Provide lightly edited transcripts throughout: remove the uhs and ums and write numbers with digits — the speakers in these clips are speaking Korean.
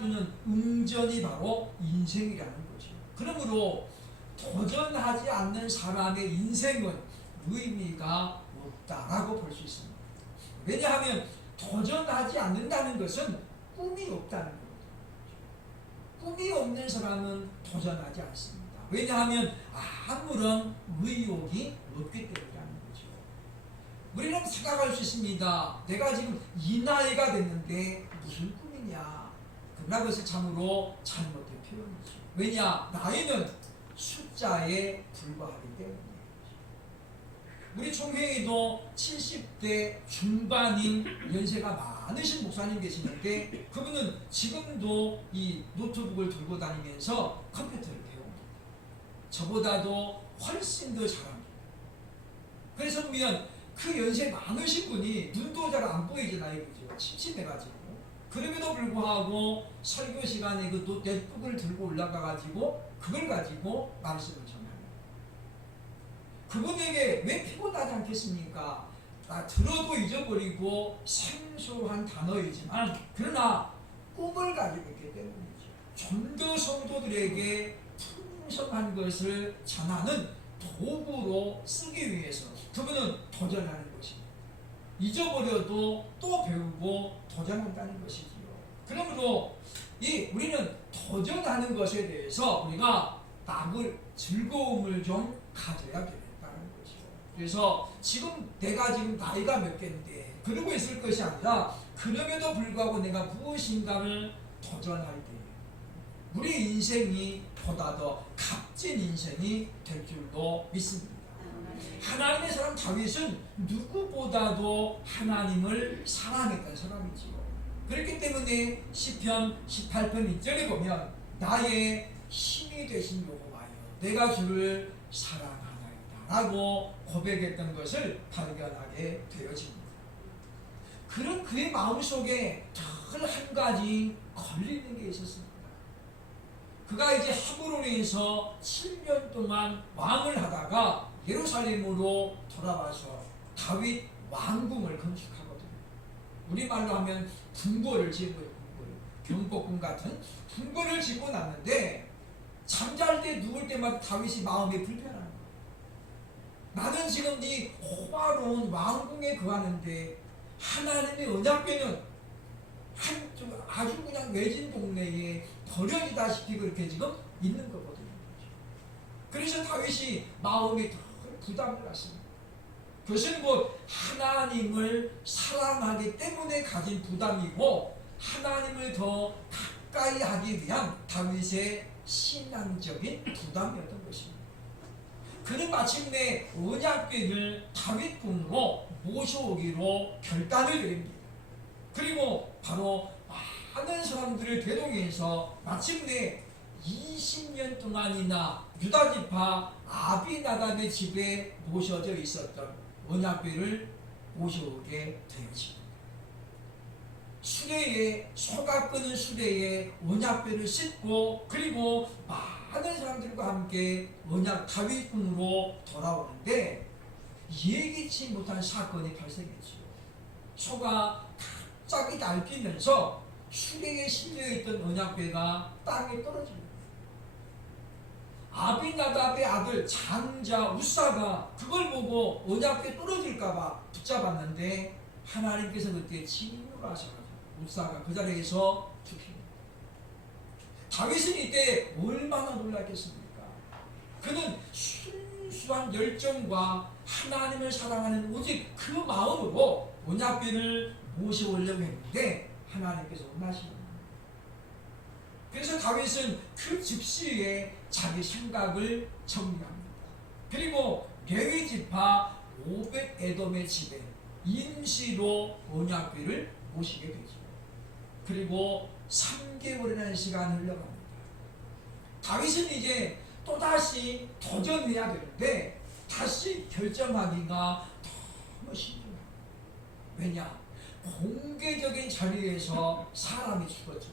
주는 응전이 바로 인생이라는 거죠. 그러므로 도전하지 않는 사람의 인생은 의미가 없다라고 볼 수 있습니다. 왜냐하면 도전하지 않는다는 것은 꿈이 없다는 거예요. 꿈이 없는 사람은 도전하지 않습니다. 왜냐하면 아무런 의욕이 없기 때문이라는 거죠. 우리는 생각할 수 있습니다. 내가 지금 이 나이가 됐는데 무슨 꿈이냐. 그러나 그것을 참으로 잘못된 표현이죠. 왜냐? 나이는 숫자에 불과하기 때문이에요. 우리 총회에도 70대 중반인 연세가 많으신 목사님 계시는데 그분은 지금도 이 노트북을 들고 다니면서 컴퓨터를 배웁니다. 저보다도 훨씬 더 잘합니다. 그래서 보면 그 연세 많으신 분이 눈도 잘 안 보이잖아요. 그죠? 침침해가지고. 그럼에도 불구하고 설교 시간에 그 넷북을 들고 올라가가지고 그걸 가지고 말씀을 전합니다. 그분에게 왜 피곤하지 않겠습니까? 들어도 잊어버리고 생소한 단어이지만 그러나 꿈을 가지고 있기 때문이죠. 좀 더 성도들에게 풍성한 것을 전하는 도구로 쓰기 위해서 그분은 도전하는 것입니다. 잊어버려도 또 배우고 도전한다는 것이지요. 그러므로 우리는 도전하는 것에 대해서 우리가 즐거움을 좀 가져야 되겠다는 거죠. 그래서 내가 지금 나이가 몇 개인데 그러고 있을 것이 아니라 그럼에도 불구하고 내가 무엇인가를 도전할 때 우리 인생이 보다 더 값진 인생이 될 줄도 믿습니다. 하나님의 사람 다윗은 누구보다도 하나님을 사랑했던 사람이지요. 그렇기 때문에 시편 18편 1절에 보면 나의 힘이 되신 여호와여 내가 주를 사랑하나이다 라고 고백했던 것을 발견하게 되어집니다. 그런 그의 마음속에 늘 한 가지 걸리는 게 있었습니다. 그가 이제 하브론에서 7년 동안 왕을 하다가 예루살렘으로 돌아와서 다윗 왕궁을 건축하거든요. 우리말로 하면 궁궐을 지은 거예요. 경복궁 같은 궁궐을 짓고 났는데 잠잘 때 누울 때마다 다윗이 마음이 불편한 거예요. 나는 지금 네 호화로운 왕궁에 거하는데 하나님의 언약궤는 아주 그냥 외진 동네에 버려지다시피 그렇게 지금 있는 거거든요. 그래서 다윗이 마음이 더 부담을 갖습니다. 그것은 하나님을 사랑하기 때문에 가진 부담이고 하나님을 더 가까이 하기 위한 다윗의 신앙적인 부담이었던 것입니다. 그는 마침내 언약궤를 다윗궁으로 모셔오기로 결단을 내립니다. 그리고 바로 많은 사람들을 대동해서 마침내 20년 동안이나 유다지파 아비나답의 집에 모셔져 있었던 언약궤를 모셔오게 되었습니다. 소가 끄는 수레에 언약궤를 싣고 그리고 많은 사람들과 함께 다윗궁으로 돌아오는데 예기치 못한 사건이 발생했죠. 소가 갑자기 날뛰면서 수레에 실려있던 언약궤가 땅에 떨어집니다. 아비나답의 아들 장자 우사가 그걸 보고 언약궤 떨어질까봐 붙잡았는데 하나님께서 그때 진노하셔서 우사가 그 자리에서 죽습니다. 다윗은 이때 얼마나 놀랐겠습니까? 그는 순수한 열정과 하나님을 사랑하는 오직 그 마음으로 언약궤를 모셔오려고 했는데 하나님께서 원하시는 거예요. 그래서 다윗은 그 즉시에 자기 생각을 정리합니다. 그리고 레위 지파 오벳 에돔의 집에 임시로 언약궤를 모시게 되죠. 그리고 3개월이라는 시간이 흘러갑니다. 다윗은 이제 또다시 도전해야 되는데 다시 결정하기가 너무 힘들어요. 왜냐? 공개적인 자리에서 사람이 죽었죠.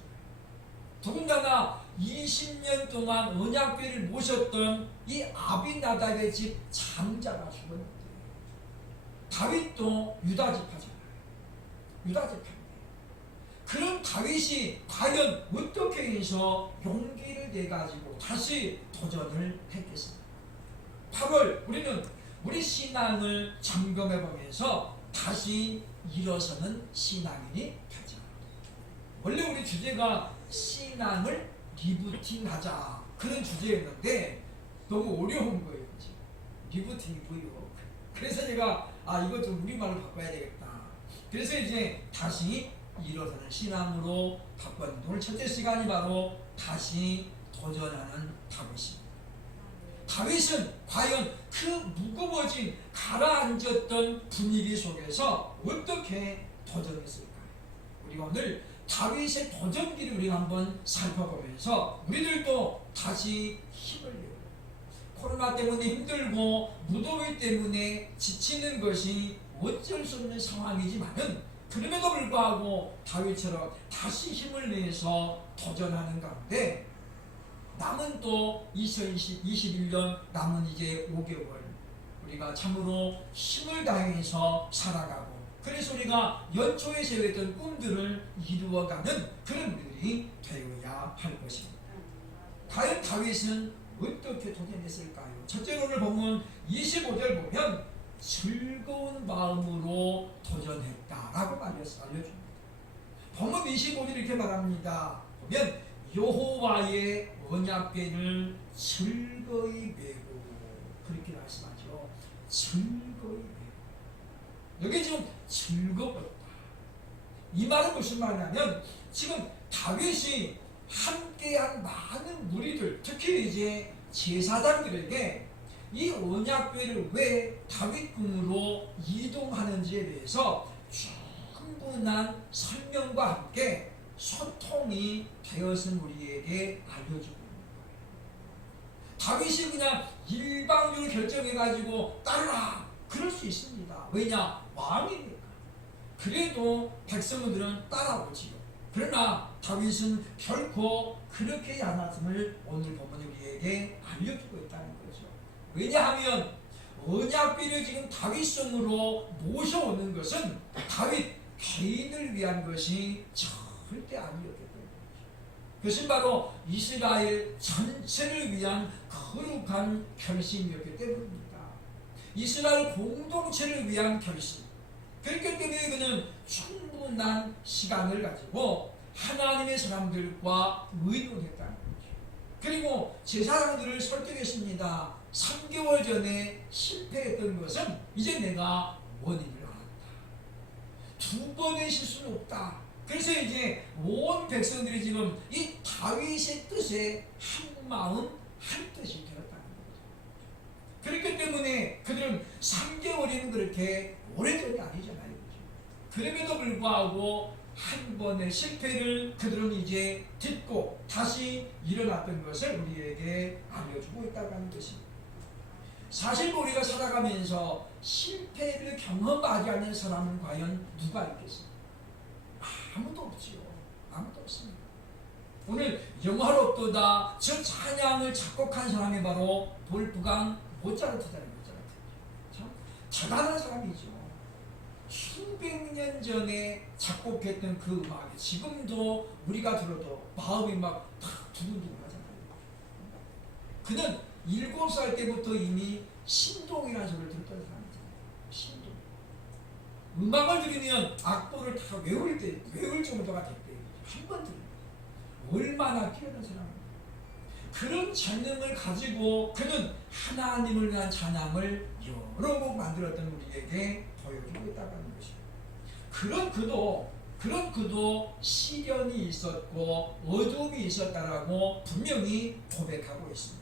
더군다나 20년 동안 언약궤를 모셨던 이 아비나답의 집 장자가 죽었는데 다윗도 유다 지파잖아요. 유다 지파인데 그런 다윗이 과연 어떻게 해서 용기를 내가지고 다시 도전을 했겠습니까? 8월 우리는 우리 신앙을 점검해 보면서 다시 일어서는 신앙인이 되자. 원래 우리 주제가 신앙을 리부팅하자 그런 주제였는데 너무 어려운 거예요. 리부팅이 뭐예요? 그래서 제가 이거 좀 우리말로 바꿔야 되겠다. 그래서 이제 다시 일어서는 신앙으로 바꿨는데 오늘 첫째 시간이 바로 다시 도전하는 다윗입니다. 다윗은 과연 그 무거워진 가라앉았던 분위기 속에서 어떻게 도전했을까요? 우리가 오늘 다윗의 도전기를 우리가 한번 살펴보면서 우리들도 다시 힘을 내요. 코로나 때문에 힘들고 무더위 때문에 지치는 것이 어쩔 수 없는 상황이지만은 그럼에도 불구하고 다윗처럼 다시 힘을 내서 도전하는 가운데 남은 또 2021년 남은 이제 5개월 우리가 참으로 힘을 다해서 살아가고 그래서 우리가 연초에 세웠던 꿈들을 이루어가는 그런 우리들이 되어야 할 것입니다. 과연 다윗은 어떻게 도전했을까요? 첫째로 오늘 본문 25절 보면 즐거운 마음으로 도전했다라고 알려줍니다. 본문 25절 이렇게 말합니다. 보면 여호와의 언약궤를 즐거이 메고 그렇게 말씀하죠. 즐거이 메고 여기 지금 즐거웠다. 이 말은 무슨 말이냐면 지금 다윗이 함께한 많은 무리들 특히 이제 제사장들에게 이 언약궤를 왜 다윗궁으로 이동하는지에 대해서 충분한 설명과 함께 소통이 되어서 우리에게 알려주고 있는 거예요. 다윗이 그냥 일방적으로 결정해가지고 따르라 그럴 수 있습니다. 왜냐? 왕이니까. 그래도 백성들은 따라오지요. 그러나 다윗은 결코 그렇게 않았음을 오늘 본문이 우리에게 알려주고 있다는 거죠. 왜냐하면 언약궤를 지금 다윗 성으로 모셔오는 것은 다윗 개인을 위한 것이 절대 아니었기 때문이죠. 그것은 바로 이스라엘 전체를 위한 거룩한 결심이었기 때문입니다. 이스라엘 공동체를 위한 결심. 그렇기 때문에 그는 충분한 시간을 가지고 하나님의 사람들과 의논했다는 거죠. 그리고 제사장들을 설득했습니다. 3개월 전에 실패했던 것은 이제 내가 원인을 알았다. 2번의 실수는 없다. 그래서 이제 온 백성들이 지금 이 다윗의 뜻에 한마음 한뜻이 되었다는 거죠. 그렇기 때문에 그들은 3개월이면 그렇게 오래전이 아니잖아요. 그럼에도 불구하고 한 번의 실패를 그들은 이제 딛고 다시 일어났던 것을 우리에게 알려주고 있다고 하는 것입니다. 사실 우리가 살아가면서 실패를 경험하지 않는 사람은 과연 누가 있겠습니까? 아무도 없지요. 아무도 없습니다. 오늘 영화롭도다 저 찬양을 작곡한 사람이 바로 볼프강 모차르트잖아요. 참 대단한 사람이죠. 수백 년 전에 작곡했던 그 음악이 지금도 우리가 들어도 마음이 막 두근두근 하잖아요. 그는 7살 때부터 이미 신동이라는 소리를 듣던 사람이잖아요. 신동. 음악을 들으면 악보를 다 외울 정도가 됐대요. 한 번 들으면. 얼마나 뛰어난 사람입니다. 그런 재능을 가지고 그는 하나님을 위한 찬양을 여러 곡 만들었던 우리에게 보여주고 있다고 하는 것입니다. 그런 그도 시련이 있었고 어둠이 있었다라고 분명히 고백하고 있습니다.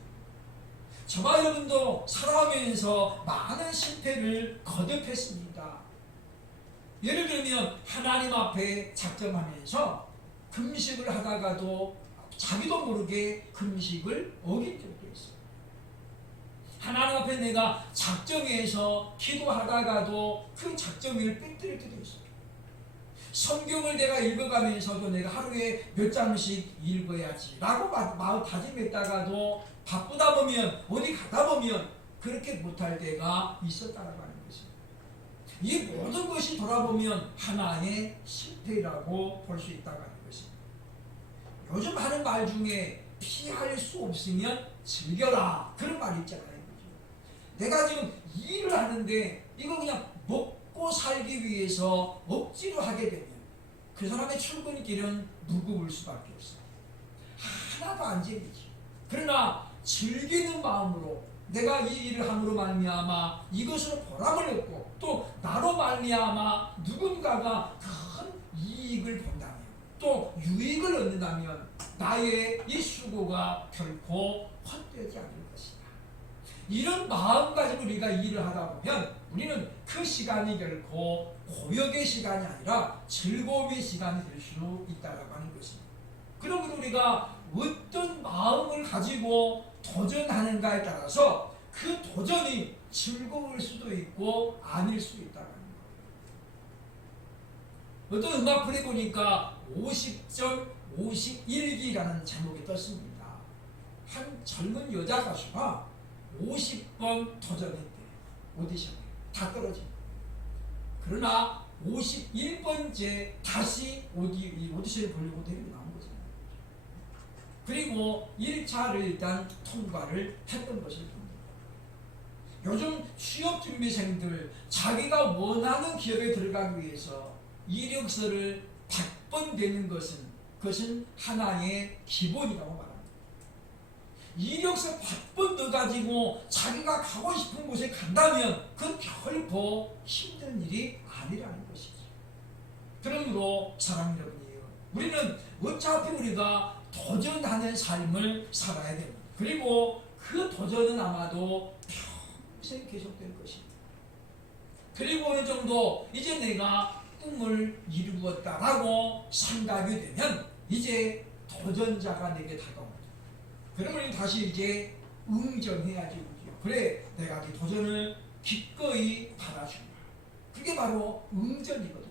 저와 여러분도 살아가면서 많은 실패를 거듭했습니다. 예를 들면 하나님 앞에 작정하면서 금식을 하다가도 자기도 모르게 금식을 어긴 적도 있어요. 하나님 앞에 내가 작정해서 기도하다가도 그 작정을 삐뚤릴 때도 있어요. 성경을 내가 읽어가면서도 내가 하루에 몇 장씩 읽어야지 라고 마음 다짐했다가도 바쁘다 보면 어디 가다 보면 그렇게 못할 때가 있었다라고 하는 것입니다. 이 모든 것이 돌아보면 하나의 실패라고 볼 수 있다고 하는 것입니다. 요즘 하는 말 중에 피할 수 없으면 즐겨라 그런 말이 있잖아요. 내가 지금 일을 하는데 이거 그냥 먹고 살기 위해서 억지로 하게 되면 그 사람의 출근길은 무거울 수밖에 없어요. 하나도 안 재미지. 그러나 즐기는 마음으로 내가 이 일을 함으로 말미암아 이것으로 보람을 얻고 또 나로 말미암아 누군가가 큰 이익을 본다면 또 유익을 얻는다면 나의 이 수고가 결코 헛되지 않을 것이다. 이런 마음가짐으로 우리가 일을 하다 보면 우리는 그 시간이 결코 고역의 시간이 아니라 즐거움의 시간이 될 수 있다고 하는 것입니다. 그러므로 우리가 어떤 마음을 가지고 도전하는가에 따라서 그 도전이 즐거울 수도 있고 아닐 수도 있다는 거예요. 어떤 음악풀이 보니까 50.51기라는 제목이 떴습니다. 한 젊은 여자 가수가 50번 도전했대. 오디션에. 다 떨어집니다. 그러나 51번째 다시 오디션에 보려고 데리고 나온 거잖아요. 그리고 1차를 일단 통과를 했던 것을 봅니다. 요즘 취업준비생들 자기가 원하는 기업에 들어가기 위해서 이력서를 100번 내는 그것은 하나의 기본이라고 말합니다. 이력서 100번 넣어가지고 자기가 가고 싶은 곳에 간다면 그건 결코 힘든 일이 아니라는 것이죠. 그러므로 사랑하는 여러분이요, 우리는 어차피 우리가 도전하는 삶을 살아야 됩니다. 그리고 그 도전은 아마도 평생 계속될 것입니다. 그리고 어느 정도 이제 내가 꿈을 이루었다라고 생각이 되면 이제 도전자가 내게 다가옵니다. 그러면 다시 이제 응전해야지. 그래, 내가 이 도전을 기꺼이 받아준다. 그게 바로 응전이거든요.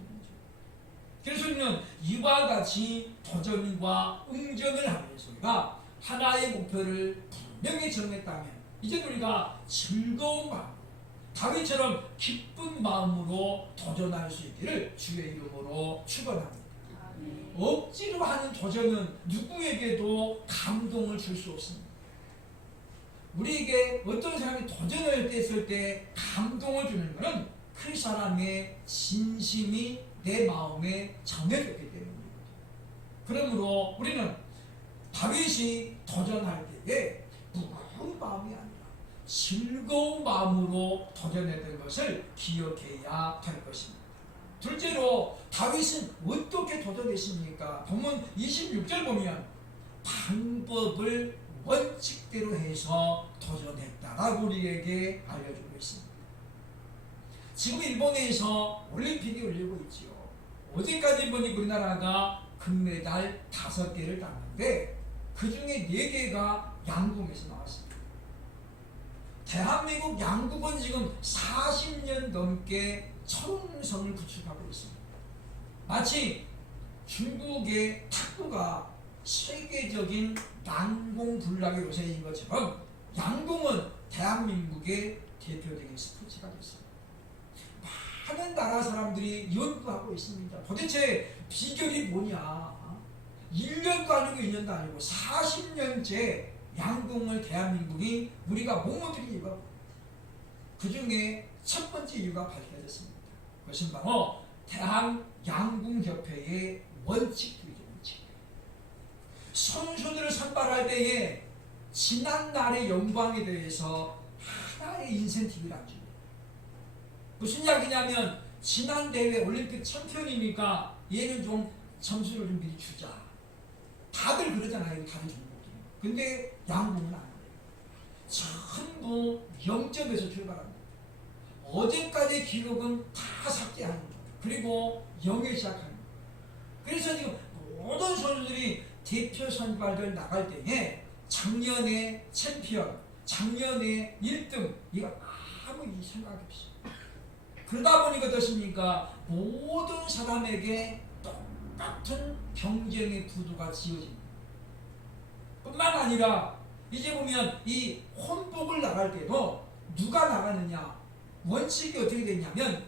그래서 우리는 이와 같이 도전과 응전을 하면서 우리가 하나의 목표를 분명히 정했다면 이제 우리가 즐거운 마음, 다윗처럼 기쁜 마음으로 도전할 수 있기를 주의 이름으로 축원합니다. 억지로 하는 도전은 누구에게도 감동을 줄 수 없습니다. 우리에게 어떤 사람이 도전을 했을 때 감동을 주는 것은 그 사람의 진심이 내 마음에 정해졌기 때문입니다. 그러므로 우리는 다윗이 도전할 때에 무거운 마음이 아니라 즐거운 마음으로 도전했던 것을 기억해야 될 것입니다. 둘째로 다윗은 어떻게 도전했습니까? 본문 26절 보면 방법을 원칙대로 해서 도전했다라고 우리에게 알려주고 있습니다. 지금 일본에서 올림픽이 열리고 있지요. 어제까지 보니 우리나라가 금메달 5개를 땄는데 그 중에 4개가 양궁에서 나왔습니다. 대한민국 양궁은 지금 40년 넘게 청성을 구축하고 있습니다. 마치 중국의 탁구가 세계적인 난공불락의 요새인 것처럼 양궁은 대한민국의 대표적인 스포츠가 됐습니다. 많은 나라 사람들이 연구하고 있습니다. 도대체 비결이 뭐냐? 1년도 아니고 2년도 아니고 40년째 양궁을 대한민국이 우리가 못들인 이유가 그 중에 첫 번째 이유가 밝혀졌습니다. 그것은 바로 대한양궁협회의 원칙들이죠. 원칙. 선수들을 선발할 때에 지난날의 영광에 대해서 하나의 인센티브를 안 줍니다. 무슨 이야기냐면 지난 대회 올림픽 챔피언이니까 얘는 좀 점수를 좀 미리 주자. 다들 그러잖아요. 다른 종목들은. 근데 양궁은 안 그래요. 전부 0점에서 출발합니다. 어제까지 기록은 다 삭제하는 거예요. 그리고 0에 시작하는 거예요. 그래서 지금 모든 선수들이 대표 선발들 나갈 때에 작년에 챔피언, 작년에 1등 이거 아무 생각이 없어요. 그러다 보니까 어떻습니까? 모든 사람에게 똑같은 경쟁의 구도가 지어집니다. 뿐만 아니라 이제 보면 이 혼복을 나갈 때도 누가 나가느냐 원칙이 어떻게 되냐면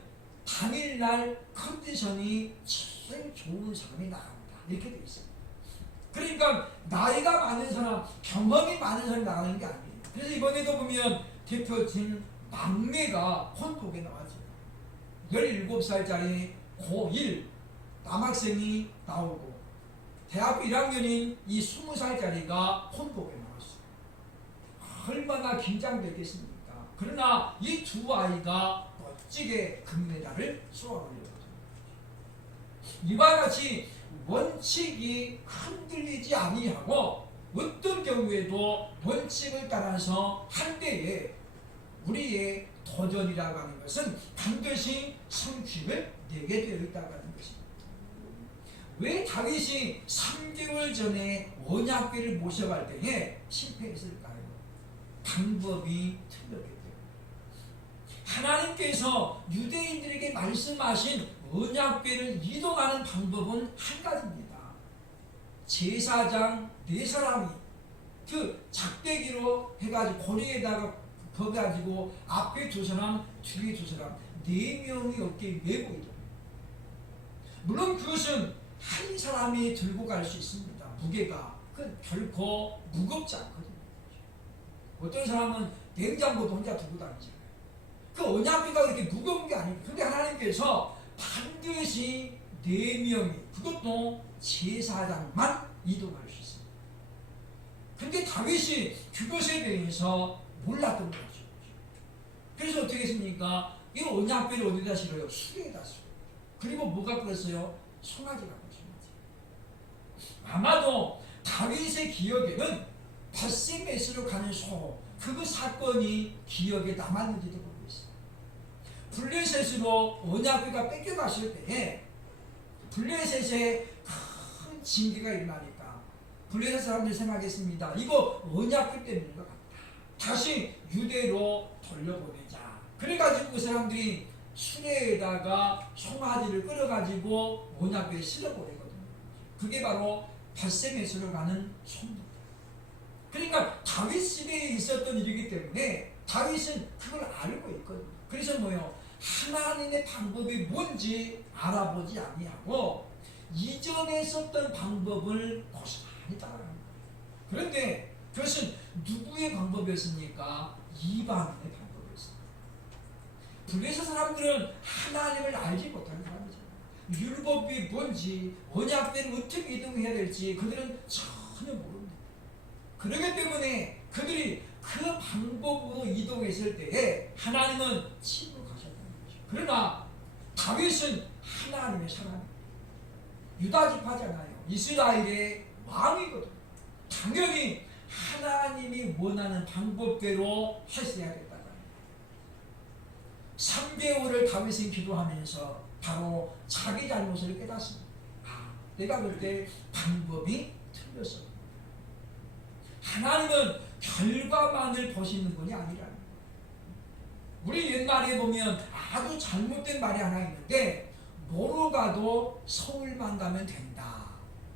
당일날 컨디션이 제일 좋은 사람이 나갑니다. 이렇게 되어 있습니다. 그러니까 나이가 많은 사람, 경험이 많은 사람이 나가는 게 아니에요. 그래서 이번에도 보면 대표팀 막내가 혼복에 나왔죠. 17살짜리 고1 남학생이 나오고 대학교 1학년인 이 20살짜리가 혼복에 나왔어요. 얼마나 긴장되겠습니까? 그러나 이 두 아이가 멋지게 금메달을 쏘아올렸거든요. 이와 같이 원칙이 흔들리지 아니하고 어떤 경우에도 원칙을 따라서 한 때에 우리의 도전이라고 하는 것은 반드시 성취를 내게 되어 있다고 하는 것입니다. 왜 다윗이 3개월 전에 언약궤를 모셔갈 때에 실패했을까요? 방법이 틀렸기 때문에. 하나님께서 유대인들에게 말씀하신 언약궤를 이동하는 방법은 한 가지입니다. 제사장 4사람이 그 작대기로 해가지고 고리에다가 거가지고 앞에 2사람, 뒤에 2사람, 4명이 어깨에 메고 있다. 물론 그것은 한 사람이 들고 갈 수 있습니다. 무게가 그 결코 무겁지 않거든요. 어떤 사람은 냉장고도 혼자 들고 다니잖아요. 그 언약궤가 그렇게 무거운 게 아니에요. 그런데 하나님께서 반드시 4명이, 그것도 제사장만 이동할 수 있습니다. 그런데 다윗이 그것에 대해서 몰랐던 거죠. 그래서 어떻게 했습니까? 이 언약궤를 어디다 실어요? 수레에다 실어요. 그리고 뭐가 그랬어요? 송아지라고 송아지. 아마도 다윗의 기억에는 밧세메스로 가는 소, 그 사건이 기억에 남았는지도 모르겠어요. 블레셋으로 언약궤가 뺏겨갔을 때에 블레셋에 큰 징계가 일어나니까 블레셋 사람들이 생각했습니다. 이거 언약궤 때문인 것 같다. 다시 유대로 돌려보내자. 그래가지고 그 사람들이 수레에다가 송아지를 끌어가지고 언약궤에 실어보내거든요. 그게 바로 밧세메스로 가는 소입니다. 그러니까 다윗 시대에 있었던 일이기 때문에 다윗은 그걸 알고 있거든요. 그래서 뭐요? 하나님의 방법이 뭔지 알아보지 아니하고 이전에 썼던 방법을 고스란히 따라가는 거예요. 그런데 그것은 누구의 방법이었습니까? 이방인의 방법이었습니다. 블레셋 사람들은 하나님을 알지 못하는 사람이잖아요. 율법이 뭔지, 언약궤를 어떻게 이동해야 될지 그들은 전혀 모릅니다. 그렇기 때문에 그들이 그 방법으로 이동했을 때에 하나님은 침묵하셨다는 거죠. 그러나 다윗은 하나님의 사람입니다. 유다 지파잖아요. 이스라엘의 왕이거든요. 당연히 하나님이 원하는 방법대로 했어야겠다는 거예요. 3개월을 다윗은 기도하면서 바로 자기 잘못을 깨닫습니다. 내가 그때 방법이 틀렸어. 하나님은 결과만을 보시는 분이 아니라는 거예요. 우리 옛말에 보면 아주 잘못된 말이 하나 있는데 뭐로 가도 서울만 가면 된다.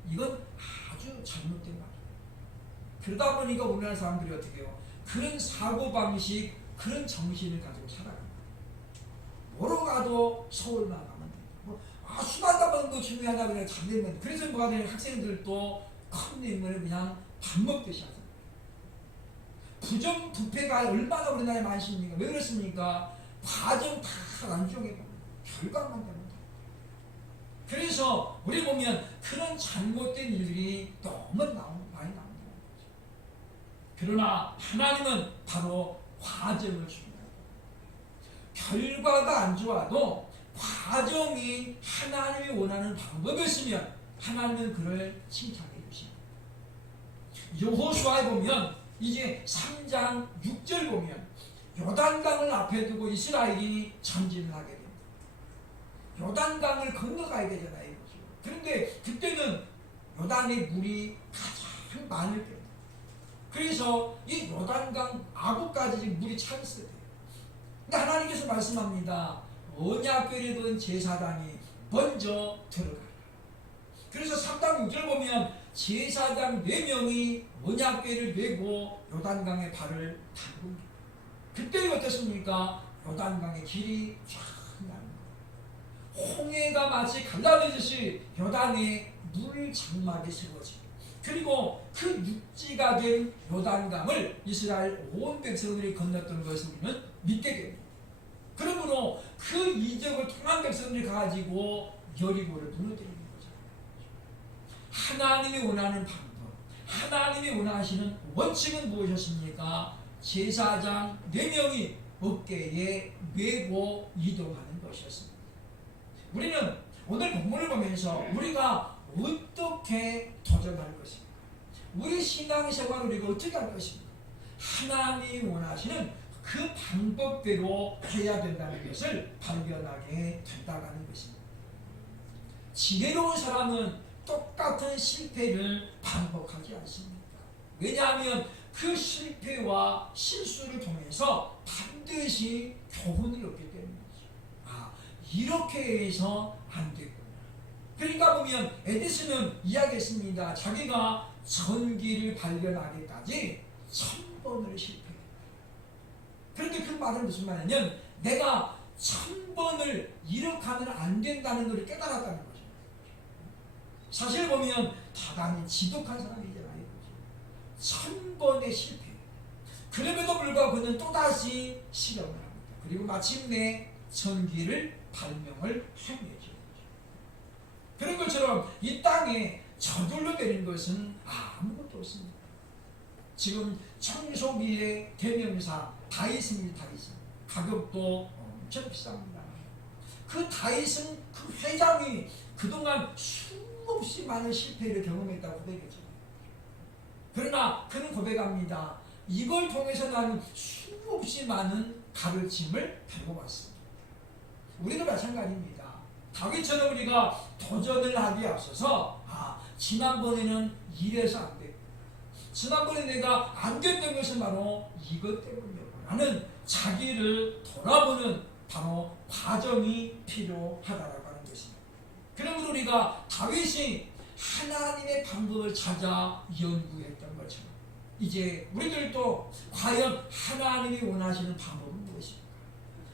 이건 아주 잘못된 말이에요. 그러다 보니까 우리나라 사람들이 어떻게 해요? 그런 사고방식, 그런 정신을 가지고 살아갑니다. 뭐로 가도 서울만 가면 된다. 수만 가면 거 중요하다 그냥 잠들면. 그래서 뭐가 되냐? 학생들도 컨닝을 그냥 밥 먹듯이 하잖아요. 부정부패가 얼마나 우리나라에 많습니까? 왜 그렇습니까? 과정 다 안쪽에 결과만 되면 돼. 그래서 우리 보면 그런 잘못된 일들이 너무 많이 나온다는 거죠. 그러나 하나님은 바로 과정을 중요하고 결과가 안 좋아도 과정이 하나님이 원하는 방법이었으면 하나님은 그를 칭찬해 주십니다. 여호수아에 보면 이제 3장 6절 보면 요단강을 앞에 두고 이스라엘이 전진을 하게 됩니다. 요단강을 건너가야 되잖아요. 그런데 그때는 요단의 물이 가장 많을 때입니다. 그래서 이 요단강 아구까지 물이 차 있어야 돼요. 근데 하나님께서 말씀합니다. 언약궤를 든 제사장이 먼저 들어가라. 그래서 3장 6절 보면 제사장 4명이 언약궤를 메고 요단강에 발을 담굽니다. 그때 어떻습니까? 요단강의 길이 쫙 나는 거예요. 홍해가 마치 갈라지듯이 요단의 물 장막이 세워지고, 그리고 그 육지가 된 요단강을 이스라엘 온 백성들이 건넜던 것을 우리는 믿게 됩니다. 그러므로 그 이적을 통한 백성들이 가지고 여리고를 무너뜨리는 거죠. 하나님이 원하는 방법, 하나님이 원하시는 원칙은 무엇이었습니까? 제사장 4명이 어깨에 메고 이동하는 것이었습니다. 우리는 오늘 본문을 보면서 우리가 어떻게 도전할 것입니까? 우리 신앙생활을 우리가 어떻게 할 것입니까? 하나님이 원하시는 그 방법대로 해야 된다는 것을 발견하게 된다는 것입니다. 지혜로운 사람은 똑같은 실패를 반복하지 않습니다. 왜냐하면 그 실패와 실수를 통해서 반드시 교훈을 얻기 때문이죠. 이렇게 해서 안 되구나. 그러니까 보면 에디슨은 이야기했습니다. 자기가 전기를 발견하기까지 1000번을 실패했다. 그런데 그 말은 무슨 말이냐면 내가 1000번을 이렇게 하면 안 된다는 것을 깨달았다는 거죠. 사실 보면 대단히 지독한 사람이잖아요. 1000번의 실패. 그럼에도 불구하고 그는 또다시 실험을 합니다. 그리고 마침내 전기를 발명을 해내죠. 그런 것처럼 이 땅에 저절로 되는 것은 아무것도 없습니다. 지금 청소기의 대명사 다이슨이 다이슨. 가격도 엄청 비쌉니다. 그 다이슨 그 회장이 그동안 수없이 많은 실패를 경험했다고 고백했죠. 그러나 그는 고백합니다. 이걸 통해서 나는 수없이 많은 가르침을 배워왔습니다. 우리도 마찬가지입니다. 다윗처럼 우리가 도전을 하기에 앞서서 지난번에는 이래서 안 됐고, 지난번에 내가 안 됐던 것은 바로 이것 때문이었고 라는 자기를 돌아보는 바로 과정이 필요하다라고 하는 것입니다. 그러므로 우리가 다윗이 하나님의 방법을 찾아 연구했던 것처럼 이제 우리들도 과연 하나님이 원하시는 방법은 무엇입니까?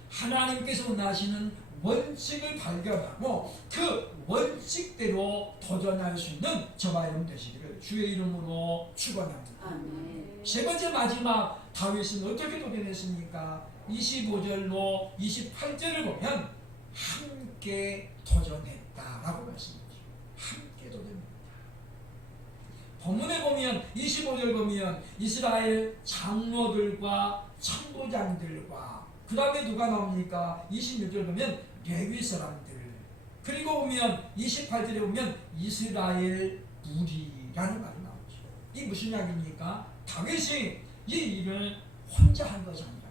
하나님께서 원하시는 원칙을 발견하고 그 원칙대로 도전할 수 있는 저와 여러분 되시기를 주의 이름으로 축원합니다. 아멘. 세 번째 마지막 다윗은 어떻게 도전했습니까? 25절로 28절을 보면 함께 도전했다라고 말씀하죠. 함께 도전했다. 본문에 보면 25절 보면 이스라엘 장로들과 천부장들과 그 다음에 누가 나옵니까? 26절 보면 레위 사람들, 그리고 보면 28절에 보면 이스라엘 무리라는 말이 나오죠. 이 무슨 이야기입니까? 다윗이 이 일을 혼자 한 것이 아니라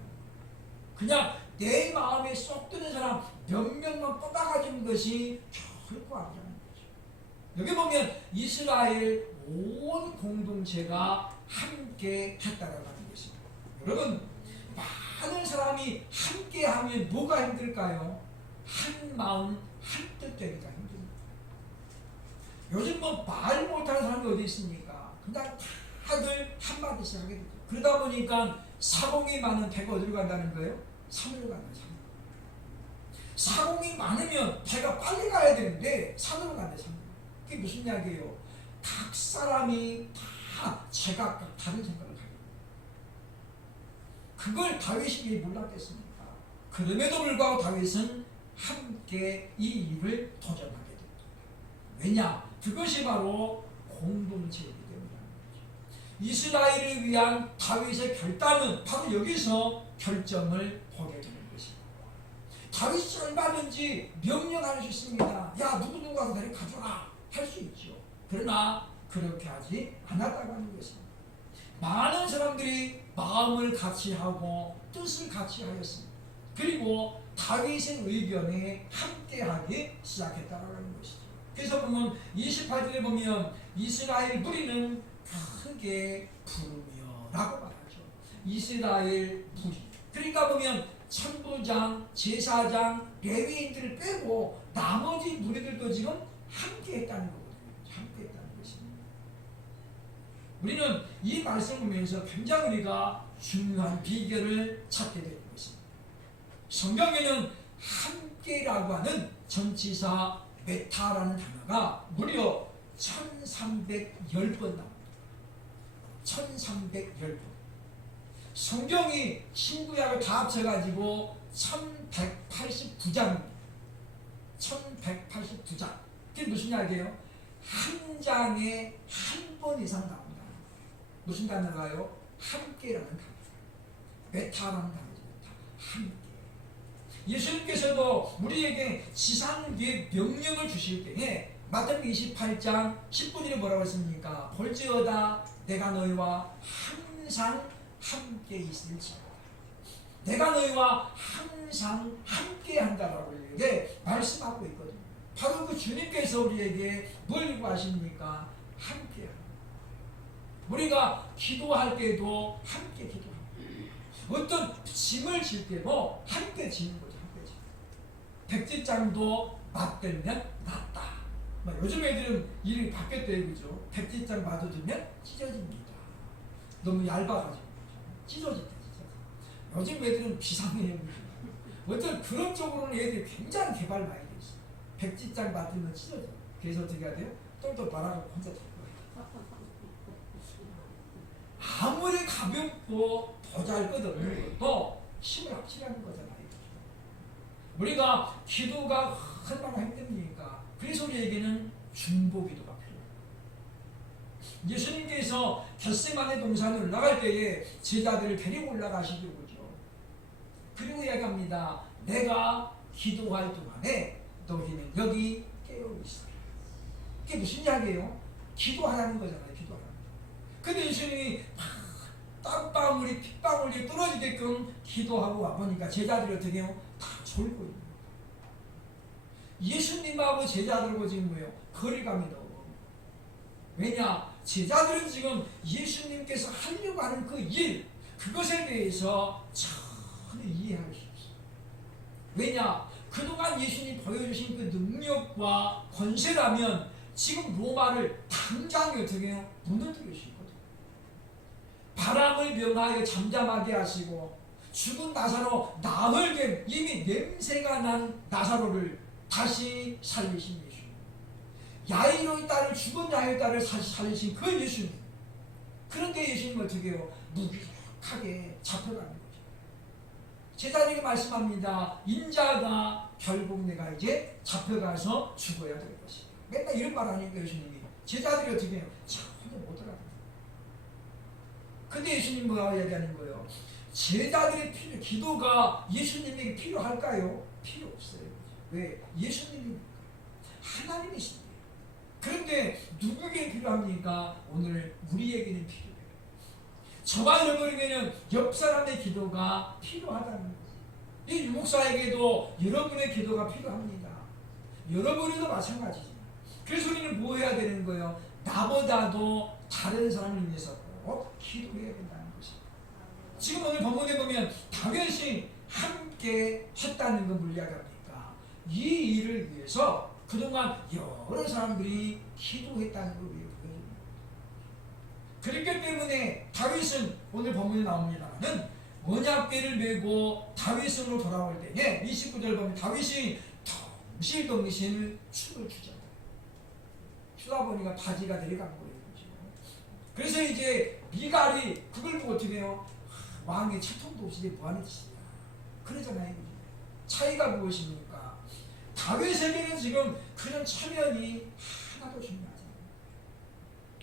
그냥 내 마음에 쏙 드는 사람 몇 명만 뽑아가지는 것이 결코 아니라는 거죠. 여기 보면 이스라엘 온 공동체가 함께 했다라고 하는 것입니다. 여러분, 많은 사람이 함께 하면 뭐가 힘들까요? 한 마음 한 뜻 되기가 힘듭니다. 요즘 말 못하는 사람이 어디 있습니까? 그냥 다들 한마디씩 하게 되죠. 그러다 보니까 사공이 많은 배가 어디로 간다는 거예요? 산으로 간다. 사공이 많으면 배가 빨리 가야 되는데 산으로 간다. 그게 무슨 이야기예요? 각 사람이 다 제각각 다른 생각을 하게 됩니다. 그걸 다윗이 몰랐겠습니까? 그럼에도 불구하고 다윗은 함께 이 일을 도전하게 됩니다. 왜냐? 그것이 바로 공동체이기 때문이라는 거죠. 이스라엘을 위한 다윗의 결단은 바로 여기서 결정을 보게 되는 것입니다. 다윗이 얼마든지 명령할 수 있습니다. 야, 누구 와서 나를 가져라 할 수 있죠. 그러나 그렇게 하지 않았다고 하는 것입니다. 많은 사람들이 마음을 같이 하고 뜻을 같이 하였습니다. 그리고 다윗의 의견에 함께하기 시작했다는 것이죠. 그래서 보면 28절에 보면 이스라엘 무리는 크게 부르며 라고 말하죠. 이스라엘 무리. 그러니까 보면 천부장, 제사장, 레위인들을 빼고 나머지 무리들도 지금 함께 했다는 거거든요. 함께 했다는 것입니다. 우리는 이 말씀을 보면서 굉장히 우리가 중요한 비결을 찾게 되는 것입니다. 성경에는 함께라고 하는 전치사 메타라는 단어가 무려 1310번 나옵니다. 1310번. 성경이 신구약을 다 합쳐가지고 1189장입니다. 1189장. 그게 무슨 이야기예요? 한 장에 한 번 이상 나온다. 무슨 단어가요? 함께라는 단어. 메타라는 단어죠. 메타. 함께. 예수님께서도 우리에게 지상계의 명령을 주실 때에 마태복음 28장 10분이 뭐라고 했습니까? 볼지어다 내가 너희와 항상 함께 있을지어다. 내가 너희와 항상 함께 한다라고 우리에게 말씀하고 있거든요. 바로 그 주님께서 우리에게 뭘 요구하십니까? 함께 합니다. 우리가 기도할 때도 함께 기도합니다. 어떤 짐을 질 때도 함께 지는 거죠. 함께 지는. 백지장도 맞들면 낫다. 요즘 애들은 이름이 바뀌었대요. 그죠? 백지장 맞아주면 찢어집니다. 너무 얇아가지고 찢어진다. 요즘 애들은 비상해요. 어떤 그런 쪽으로는 애들이 굉장히 개발 많이 돼 있어요. 백지장 맞으면 찢어져. 그래서 어떻게 해야 돼요? 똘똘 말아가지고 혼자 될 거예요. 아무리 가볍고 보잘것없는 것도 힘을 합치려는 거잖아요. 우리가 기도가 얼마나 힘듭니까? 그래서 우리에게는 중보기도가 필요해요. 예수님께서 겟세마네 동산에 올라갈 때에 제자들을 데리고 올라가시죠. 그죠? 그리고 이야기합니다. 내가 기도할 동안에 너희는 여기 깨어있어라. 그게 무슨 이야기예요? 기도하라는 거잖아요. 기도하라는 거. 근데 예수님이 땀방울이 핏방울이 떨어지게끔 기도하고 와보니까 제자들이 어떻게 해요? 다 졸고 있는 거예요. 예수님하고 제자들하고 지금 뭐예요? 거리감이 너무. 왜냐? 제자들은 지금 예수님께서 하려고 하는 그 일, 그것에 대해서 전혀 이해할 수 없어요. 왜냐? 그동안 예수님이 보여주신 그 능력과 권세라면 지금 로마를 당장 어떻게 해요? 무너뜨릴 수 있거든요. 바람을 명하여 잠잠하게 하시고 죽은 나사로 나흘 이미 냄새가 난 나사로를 다시 살리신 예수님. 야이로의 딸을 죽은 야이로의 딸을 다시 살리신 그 예수님. 그런데 예수님은 어떻게 해요? 무기력하게 잡혀가는 거죠. 제자들이 말씀합니다. 인자가 결국 내가 이제 잡혀가서 죽어야 될 것이다. 맨날 이런 말 하니까 예수님이 제자들이 어떻게 해요? 전혀 못 알아요. 근데 예수님 뭐라고 얘기하는 거예요? 제자들의 기도가 예수님에게 필요할까요? 필요 없어요. 왜? 예수님이니까. 하나님이십니다. 그런데 누구에게 필요합니까? 오늘 우리에게는 필요해요. 저와 여러분에게는 옆 사람의 기도가 필요하다는 거예요. 이 유목사에게도 여러분의 기도가 필요합니다. 여러분에도 마찬가지지만. 그래서 우리는 뭐 해야 되는 거예요? 나보다도 다른 사람을 위해서 꼭 기도해야 된다는 것입니다. 지금 오늘 본문에 보면 다윗이 함께 했다는 건 뭘 이야기합니까? 이 일을 위해서 그동안 여러 사람들이 기도했다는 걸 우리가 보여줍니다. 그렇기 때문에 다윗은 오늘 본문에 나옵니다는 언약궤를 메고 다윗으로 돌아올 때에 29절 보면 다윗이 덩실덩실 춤을 추잖아요. 추다 보니까 바지가 내려간 거예요. 그래서 이제 미갈이 그걸 보고 어떻게 해요? 왕의 채통도 없이 뭐하는 짓이냐 그러잖아요. 차이가 무엇입니까? 다윗에게는 지금 그런 체면이 하나도 중요하지 않아요.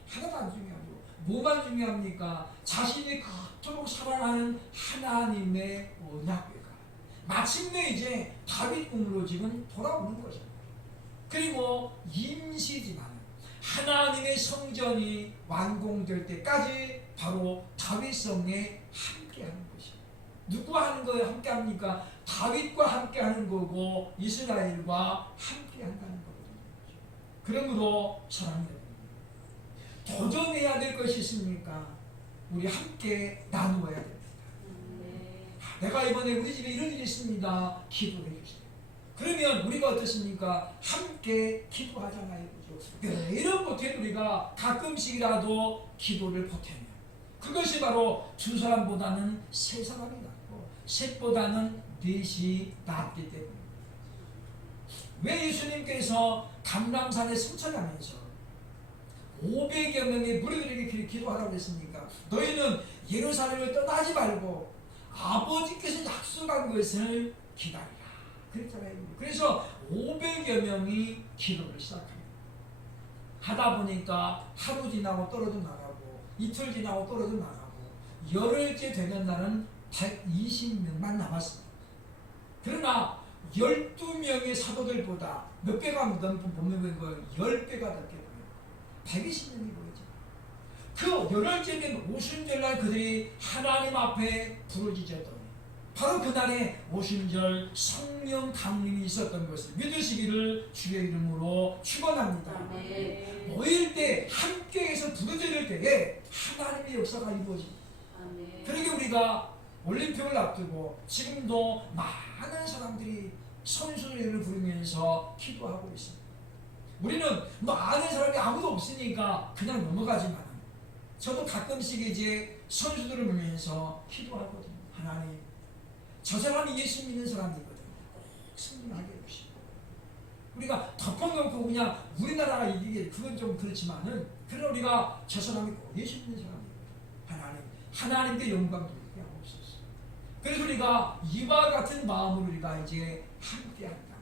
하나도 안 중요하죠. 뭐만 중요합니까? 자신이 그토록 사랑하는 하나님의 언약궤가 마침내 이제 다윗 궁으로 지금 돌아오는 거죠. 그리고 임시지만 하나님의 성전이 완공될 때까지 바로 다윗 성에 함께하는 것이에요. 누구와 하는 거예요? 함께합니까? 다윗과 함께하는 거고 이스라엘과 함께한다는 거거든요. 그러므로 사랑하는 여러분, 도전해야 될 것이 있습니까? 우리 함께 나누어야 됩니다. 내가 이번에 우리 집에 이런 일이 있습니다. 기도해 주세요. 그러면 우리가 어떻습니까? 함께 기도하잖아요. 매일은 못해도 우리가 가끔씩이라도 기도를 보태면 그것이 바로 두 사람보다는 세 사람이 낫고 셋보다는 넷이 낫기 때문입니다. 왜 예수님께서 감람산에 승천하면서 500여 명의 무리들에게 기도하라고 했습니까? 너희는 예루살렘을 떠나지 말고 아버지께서 약속한 것을 기다리라 그랬잖아요. 그래서 500여 명이 기도를 시작합니다. 하다 보니까 하루 지나고 떨어져 나가고 이틀 지나고 떨어져 나가고 열흘째 되는 날은 120명만 남았습니다. 그러나 12명의 사도들보다 몇 배가 넘는 거예요? 10배가 넘게 보여요. 120명이 보이죠. 그 열흘째 된 오순절날 그들이 하나님 앞에 부르짖었더니 바로 그날에 오순절 성령 강림이 있었던 것을 믿으시기를 주의 이름으로 축원합니다. 모일 때 함께해서 부르짖을 때에 하나님의 역사가 이루어집니다. 그러게 우리가 올림픽을 앞두고 지금도 많은 사람들이 선수들을 부르면서 기도하고 있습니다. 우리는 아는 사람이 아무도 없으니까 그냥 넘어가지만 저도 가끔씩 이제 선수들을 보면서 기도하거든요. 하나님, 저 사람이 예수 믿는 사람이거든요. 꼭 승리하게 해주시고 우리가 덮어놓고 그냥 우리나라가 이기게 그건 좀 그렇지만은 그러나 우리가 저 사람이 꼭 예수 믿는 사람이거든요. 하나님께 영광 돌리게 하고 있었어요. 그래서 우리가 이와 같은 마음으로 우리가 이제 함께한다.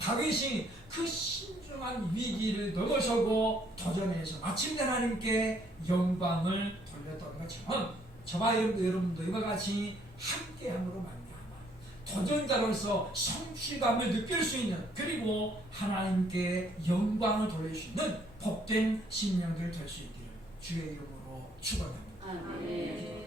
다윗이 그 신중한 위기를 넘어서고 도전해서 마침내 하나님께 영광을 돌렸던 것처럼 저와 여러분도 이와 같이 함께함으로 말미암아 도전자로서 성취감을 느낄 수 있는 그리고 하나님께 영광을 돌릴 수 있는 복된 심령들 될 수 있기를 주의 이름으로 축원합니다. 아멘.